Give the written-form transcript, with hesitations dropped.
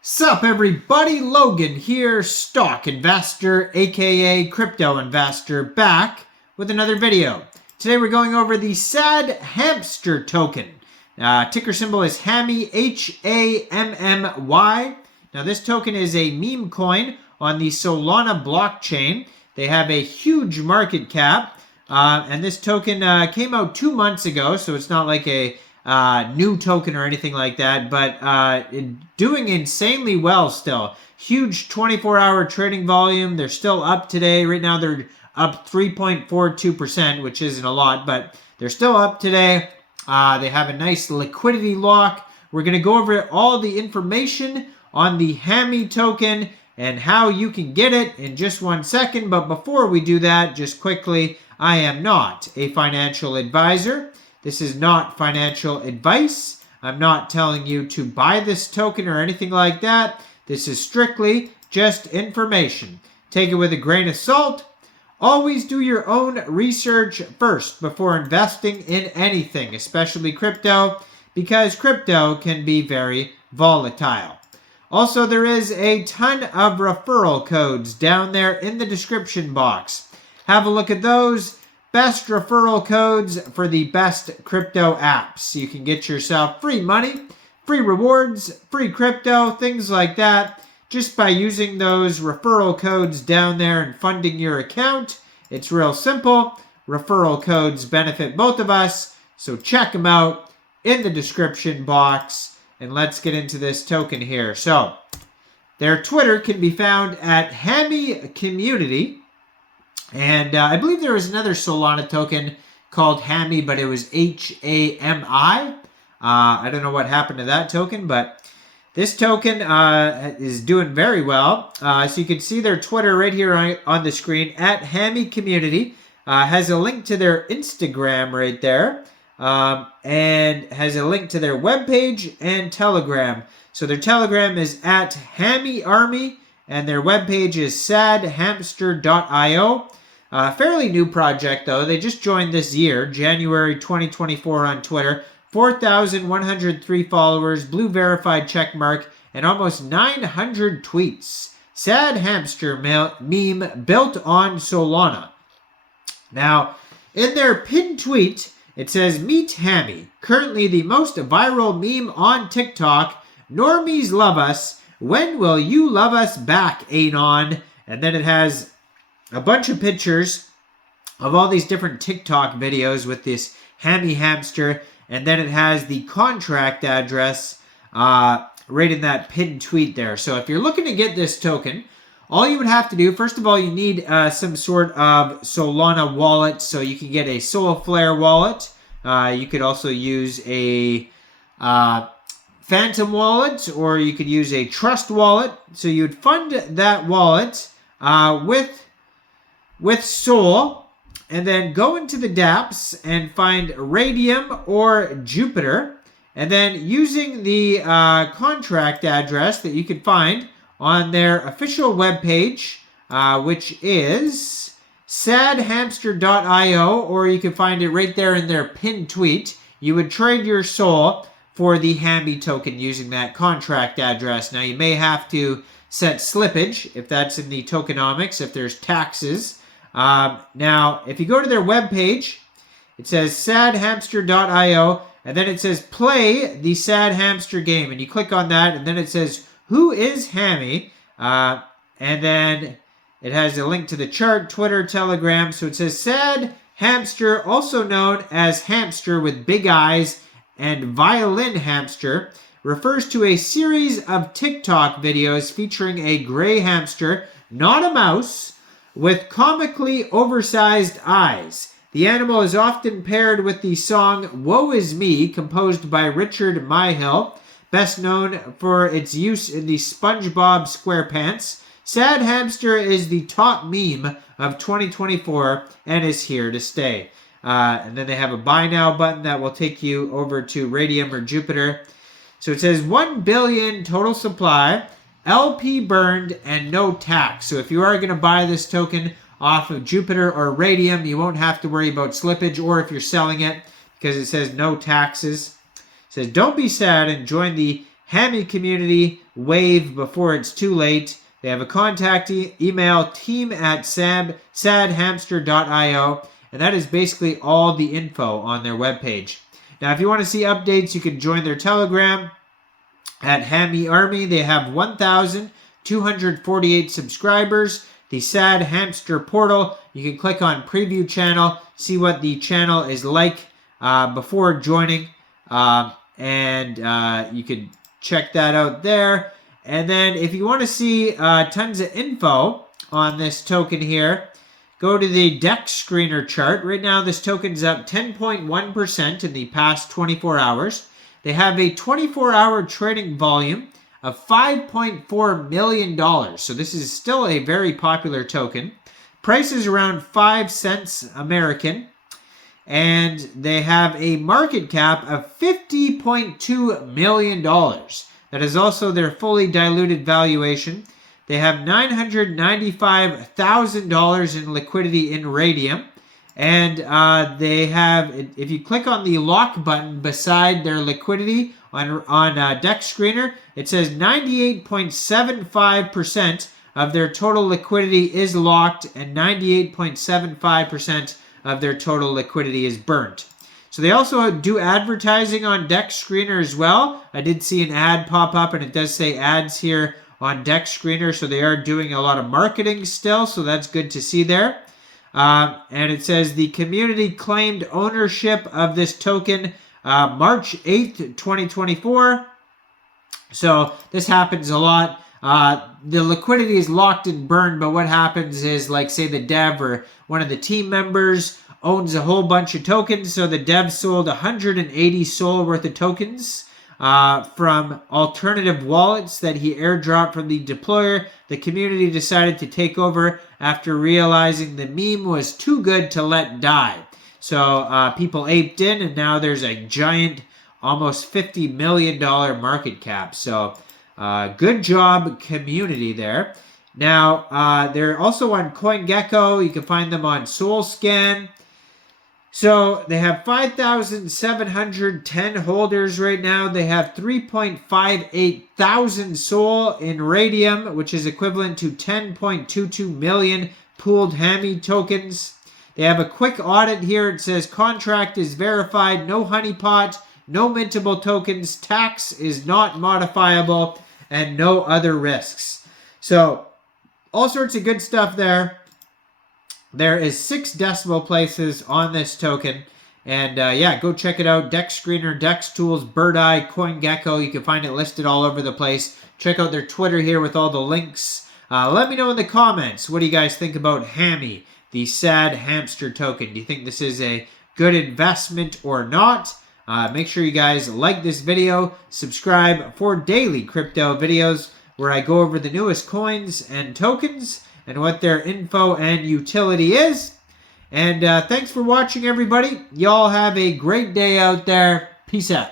Sup everybody, Logan here, stock investor aka crypto investor, back with another video. Today we're going over the SAD Hamster token. Ticker symbol is Hammy, H-A-M-M-Y. Now this token is a meme coin on the Solana blockchain. They have a huge market cap, and this token came out 2 months ago, so it's not like a new token or anything like that, but doing insanely well still. Huge 24-hour trading volume. They're still up today. Right now they're up 3.42%, which isn't a lot, but they're still up today. They have a nice liquidity lock. We're going to go over all the information on the Hammy token and how you can get it in just 1 second. But before we do that, just quickly, I am not a financial advisor. This is not financial advice. I'm not telling you to buy this token or anything like that. This is strictly just information. Take it with a grain of salt. Always do your own research first before investing in anything, especially crypto, because crypto can be very volatile. Also, there is a ton of referral codes down there in the description box. Have a look at those. Best referral codes for the best crypto apps. You can get yourself free money, free rewards, free crypto, things like that, just by using those referral codes down there and funding your account. It's real simple. Referral codes benefit both of us, so check them out in the description box. And let's get into this token here. So, their Twitter can be found at Hammy Community. And I believe there was another Solana token called Hammy, but it was H-A-M-I. I don't know what happened to that token, but this token is doing very well. So you can see their Twitter right here on the screen, at Hammy Community. Has a link to their Instagram right there. And has a link to their webpage and Telegram. So their Telegram is at Hammy Army, and their webpage is sadhamster.io. Fairly new project, though. They just joined this year, January 2024 on Twitter. 4,103 followers, blue verified checkmark, and almost 900 tweets. Sad hamster meme built on Solana. Now, in their pinned tweet, it says, "Meet Hammy, currently the most viral meme on TikTok. Normies love us. When will you love us back, Anon?" And then it has a bunch of pictures of all these different TikTok videos with this Hammy hamster. And then it has the contract address right in that pinned tweet there. So if you're looking to get this token, all you would have to do, first of all, you need some sort of Solana wallet. So you can get a Solflare wallet. You could also use a Phantom wallet, or you could use a Trust wallet. So you'd fund that wallet with Sol, and then go into the dApps and find Raydium or Jupiter, and then using the contract address that you can find on their official webpage, which is sadhamster.io, or you can find it right there in their pinned tweet, you would trade your Sol for the Hammy token using that contract address. Now you may have to set slippage if that's in the tokenomics, if there's taxes. Now, if you go to their webpage, it says sadhamster.io, and then it says play the Sad Hamster game, and you click on that, and then it says who is Hammy, and then it has a link to the chart, Twitter, Telegram. So it says Sad Hamster, also known as Hamster with big eyes and Violin Hamster, refers to a series of TikTok videos featuring a gray hamster, not a mouse, with comically oversized eyes. The animal is often paired with the song Woe Is Me, composed by Richard Myhill, best known for its use in the SpongeBob SquarePants. Sad Hamster is the top meme of 2024 and is here to stay. And then they have a buy now button that will take you over to Raydium or Jupiter. So it says 1 billion total supply, LP burned, and no tax. So if you are going to buy this token off of Jupiter or Raydium, you won't have to worry about slippage, or if you're selling it, because it says no taxes. It says, don't be sad and join the Hammy community wave before it's too late. They have a contact email, team@sadhamster.io, and that is basically all the info on their webpage. Now, if you want to see updates, you can join their Telegram at Hammy Army. They have 1,248 subscribers. The Sad Hamster portal, you can click on Preview Channel, see what the channel is like before joining, and you can check that out there. And then if you want to see tons of info on this token here, go to the DEX screener chart. Right now, this token's up 10.1% in the past 24 hours. They have a 24-hour trading volume of $5.4 million. So this is still a very popular token. Price is around 5 cents American. And they have a market cap of $50.2 million. That is also their fully diluted valuation. They have $995,000 in liquidity in Raydium. And they have, if you click on the lock button beside their liquidity on DEX Screener, it says 98.75% of their total liquidity is locked and 98.75% of their total liquidity is burnt. So they also do advertising on DEX Screener as well. I did see an ad pop up, and it does say ads here on DEX Screener, so they are doing a lot of marketing still, so that's good to see there. And it says the community claimed ownership of this token March 8th, 2024. So this happens a lot. The liquidity is locked and burned, but what happens is, like, say the dev or one of the team members owns a whole bunch of tokens. So the dev sold 180 SOL worth of tokens from alternative wallets that he airdropped from the deployer. The community decided to take over after realizing the meme was too good to let die. So people aped in, and now there's a giant, almost $50 million market cap. So good job, community there. Now, they're also on CoinGecko. You can find them on SolScan. So they have 5,710 holders right now. They have 3.58 thousand SOL in Raydium, which is equivalent to 10.22 million pooled Hammy tokens. They have a quick audit here. It says contract is verified, no honeypot, no mintable tokens, tax is not modifiable, and no other risks. So all sorts of good stuff there. There is 6 decimal places on this token. And yeah, go check it out. DEX Screener, DEX Tools, Birdeye, CoinGecko. You can find it listed all over the place. Check out their Twitter here with all the links. Let me know in the comments, what do you guys think about Hammy, the Sad Hamster token? Do you think this is a good investment or not? Make sure you guys like this video. Subscribe for daily crypto videos where I go over the newest coins and tokens and what their info and utility is. And thanks for watching, everybody. Y'all have a great day out there. Peace out.